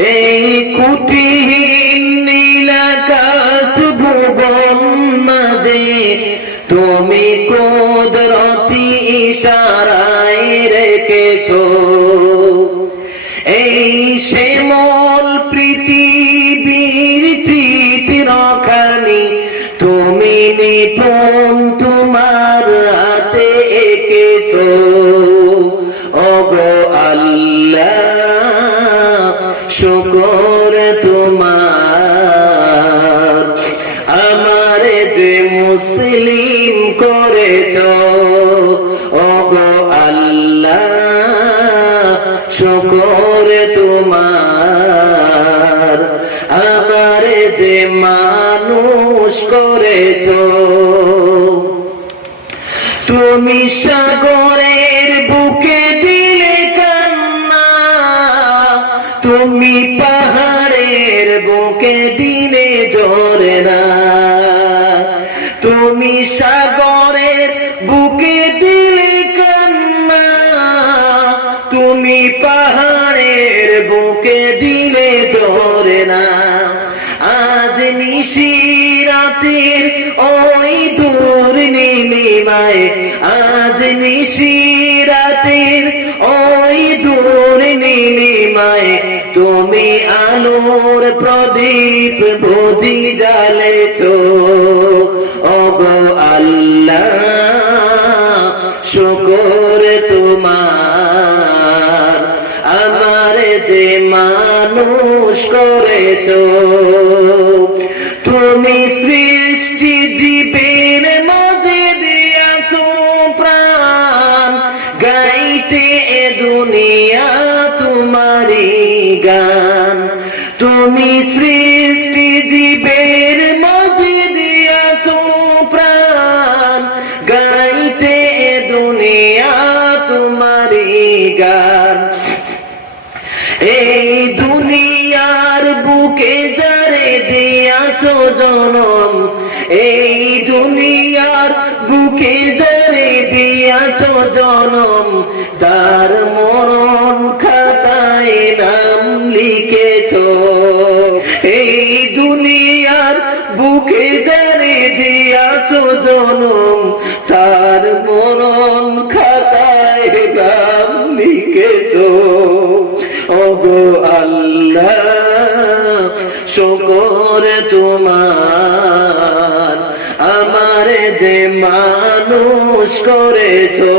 এই কুটিহীন নীলাকাশ ভুবন মাঝে তুমি কুদরতি ইশারায় রেখেছো এই শ্যামল পৃথিবীর চিত্রখানি তুমি নিপুণ তোমার হাতে এঁকেছো। ওগো আল্লাহ শুকর তোমার, আমারে যে মুসলিম করেছো। ওগো আল্লাহ শুকর তোমার, আমারে যে মানুষ করেছো। তুমি সাগরের বুকে দিলে কান্না, তুমি পাহাড়ের বুকে দিলে ঝরনা। তুমি সাগরের বুকে দিলে কান্না, তুমি পাহাড়ের বুকে দিলে ঝরনা। আজ নিশিরাতের ওই দূর নীলিমায়, আজ নিশিরাতের ওই দূর নীলিমায় তুমি আলোর প্রদীপ বুঝি জ্বালেছো। ওগো আল্লাহ শুকর তোমার, আমারে যে মানুষ করেছো। তুমি সৃষ্টি জীবের মাঝে দিয়াছো প্রাণ, গাইতে এ দুনিয়া তোমারি গান। তুমি সৃষ্টি জীবের মাঝে দিয়াছো প্রাণ, গাইতে এ দুনিয়া তোমারি গান। এই দুনিয়ার বুকে যারে দিয়াছো জনম, এই দুনিয়ার বুকে যারে দিয়াছো জনম, তার মরণ খাতায় নাম লিখেছো। এই দুনিয়ার বুকে যারে দিয়াছো জনম, তার মরণ খাতায় নাম লিখেছো। ওগো আল্লাহ শুকর তোমার, আমারে যে মানুষ করেছো।